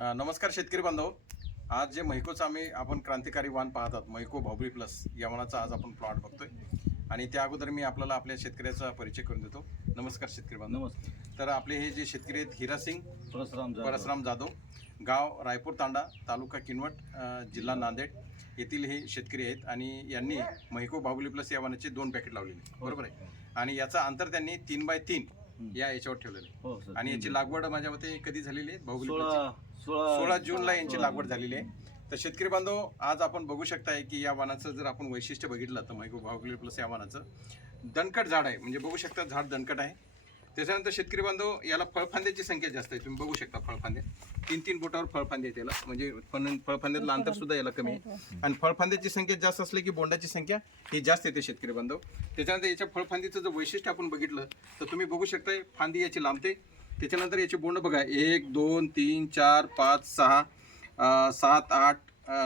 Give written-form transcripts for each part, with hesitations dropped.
नमस्कार शेतकरी बांधव. आज जे मैकोचं आपण क्रांतिकारी वाण पाहतात, मैको भाऊबली प्लस या वाणाचा आज आपण प्लॉट बघतोय. आणि त्या अगोदर मी आपल्याला आपल्या शेतकऱ्याचा परिचय करून देतो. नमस्कार शेतकरी बांधव. नमस्कार. तर आपले हे जे शेतकरी आहेत, हिरासिंग परसराम जाधव, गाव रायपूर तांडा, तालुका किनवट, जिल्हा नांदेड येथील हे शेतकरी आहेत. आणि यांनी मैको भाऊबली प्लस या वाणाचे 2 पॅकेट लावलेले, बरोबर आहे. आणि याचा अंतर त्यांनी 3x3 याच्यावर ठेवलेलं आहे. आणि याची लागवड माझ्या मते कधी झालेली आहे? भाऊबली 16 जूनला यांची लागवड झालेली आहे. तर शेतकरी बांधव, आज आपण बघू शकताय की या वाणाचं जर आपण वैशिष्ट्य बघितलं तर मैको भाऊबली प्लस या वाणाचं दणकट झाड आहे. म्हणजे बघू शकता झाड दणकट आहे. त्याच्यानंतर शेतकरी बांधव, याला फळफांद्याची संख्या जास्त आहे. तुम्ही बघू शकता फळफांदे 3-3 बोटावर फळफांदे आहेत याला. म्हणजे फळफांद्यातलं अंतर सुद्धा याला कमी आहे. आणि फळफांद्याची संख्या जास्त असली की बोंडाची संख्या ही जास्त येते शेतकरी बांधव. त्याच्यानंतर याच्या फळफांदीचं जर वैशिष्ट्य आपण बघितलं तर तुम्ही बघू शकताय फांदी याची लांबते. त्याच्यानंतर याची बोंड बघा, 1 2 3 4 5 6 7 8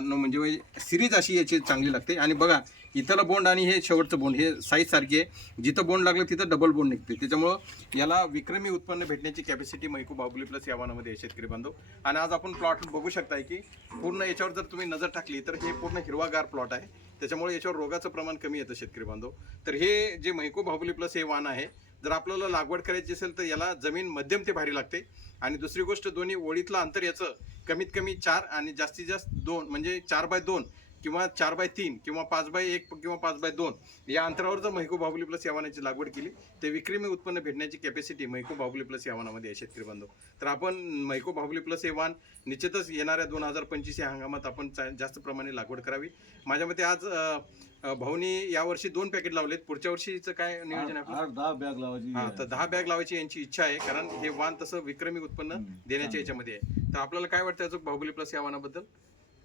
9 म्हणजे सिरीज अशी याची चांगली लागते. आणि बघा इथलं बोंड आणि हे शेवटचं बोंड हे साईज सारखी आहे. जिथं बोंड लागलं तिथं डबल बोंड निघते. त्याच्यामुळं याला विक्रमी उत्पन्न भेटण्याची कॅपॅसिटी मैको भाऊबली प्लस या वाणामध्ये आहे शेतकरी बांधव. आणि आज आपण प्लॉट बघू शकताय की पूर्ण याच्यावर जर तुम्ही नजर टाकली तर हे पूर्ण हिरवागार प्लॉट आहे. त्याच्यामुळे याच्यावर रोगाचं प्रमाण कमी येतं शेतकरी बांधव. तर हे जे मैको भाऊबली प्लस हे वाण आहे, जर आपल्याला लागवड करायची असेल तर याला जमीन मध्यम ते भारी लागते. आणि दुसरी गोष्ट, दोन्ही ओळीतलं अंतर याचं कमीत कमी 4 आणि जास्तीत जास्त 2 म्हणजे 4x2 किंवा 4x3 किंवा 5x1 किंवा 5x2 या अंतरावर जर मैको भाऊबली प्लस या वाणाची लागवड केली तर विक्रमी उत्पन्न भेटण्याची कॅपॅसिटी मैको भाऊबली प्लस या वाणामध्ये आहे शेतकरी बांधव. तर आपण मैको भाऊबली प्लस हे वाण निश्चितच येणाऱ्या 2025 या हंगामात आपण जास्त प्रमाणे लागवड करावी. माझ्या मते आज भाऊनी यावर्षी 2 पॅकेट लावलेत. पुढच्या वर्षीचं काय नियोजन आहे? 10 बॅग लावायची. तर 10 बॅग लावायची यांची इच्छा आहे, कारण हे वाण तसं विक्रमी उत्पन्न देण्याच्या याच्यामध्ये आहे. तर आपल्याला काय वाटतं याचं भाऊबली प्लस या वाणाबद्दल?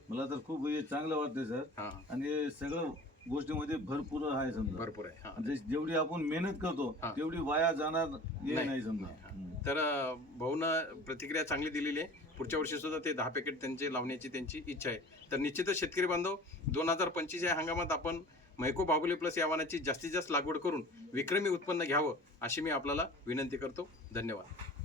मला तर खूप चांगलं वाटतंय सर. आणि सगळं गोष्टीमध्ये भरपूर आहे समजा. भरपूर आहे. जेवढी आपण मेहनत करतो तेवढी वाया जाणार नाही समजा. तर भाऊनं प्रतिक्रिया चांगली दिलेली आहे. पुढच्या वर्षी सुद्धा ते 10 पॅकेट त्यांचे लावण्याची त्यांची इच्छा आहे. तर निश्चितच शेतकरी बांधव, 2025 या हंगामात आपण मैको भाऊबली प्लस या वाणाची जास्तीत जास्त लागवड करून विक्रमी उत्पन्न घ्यावं अशी मी आपल्याला विनंती करतो. धन्यवाद.